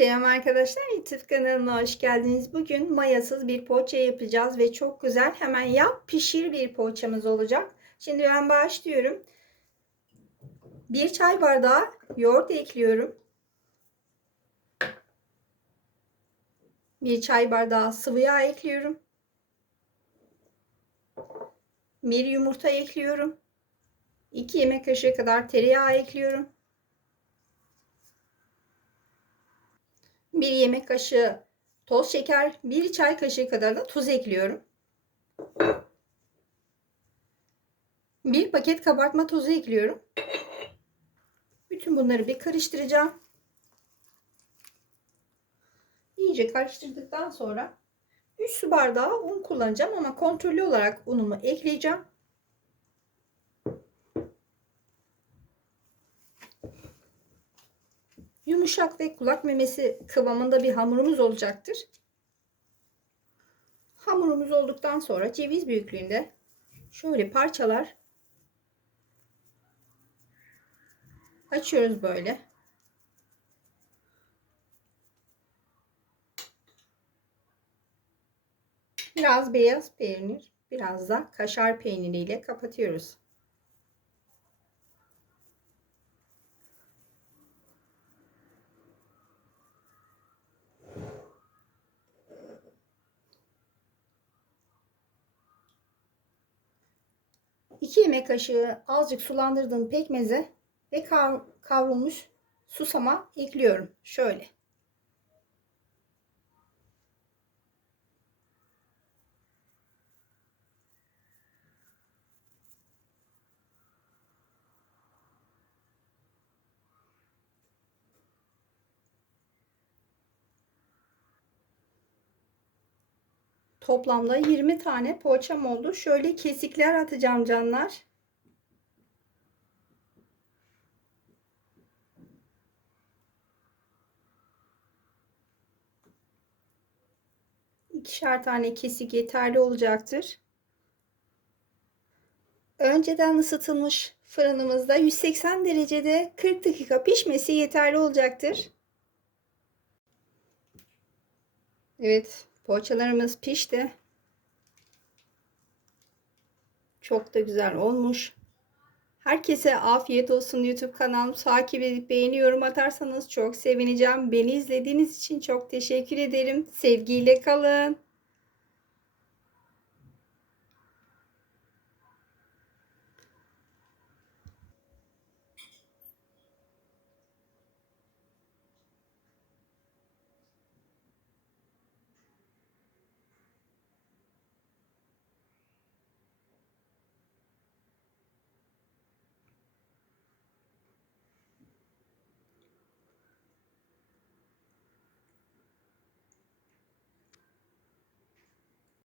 Selam arkadaşlar, YouTube kanalıma hoş geldiniz. Bugün mayasız bir poğaça yapacağız ve çok güzel hemen yap pişir bir poğaçamız olacak. Şimdi ben başlıyorum. Bir çay bardağı yoğurt ekliyorum. Bir çay bardağı sıvı yağ ekliyorum. Bir yumurta ekliyorum. 2 yemek kaşığı kadar tereyağı ekliyorum. 1 yemek kaşığı toz şeker, 1 çay kaşığı kadar da tuz ekliyorum. 1 paket kabartma tozu ekliyorum. Bütün bunları bir karıştıracağım. İyice karıştırdıktan sonra 3 su bardağı un kullanacağım ama kontrollü olarak unumu ekleyeceğim. Yumuşak ve kulak memesi kıvamında bir hamurumuz olacaktır. Hamurumuz olduktan sonra ceviz büyüklüğünde şöyle parçalar açıyoruz böyle. Biraz beyaz peynir, biraz da kaşar peyniriyle kapatıyoruz. 2 yemek kaşığı azıcık sulandırdığım pekmeze ve kavrulmuş susama ekliyorum. Şöyle. Toplamda 20 tane poğaçam oldu. Şöyle kesikler atacağım canlar. İkişer tane kesik yeterli olacaktır. Önceden ısıtılmış fırınımızda 180 derecede 40 dakika pişmesi yeterli olacaktır. Evet, Poğaçalarımız pişti. Çok da güzel olmuş. Herkese afiyet olsun YouTube kanalımı takip edip beğeni yorum atarsanız çok sevineceğim. Beni izlediğiniz için çok teşekkür ederim. Sevgiyle kalın.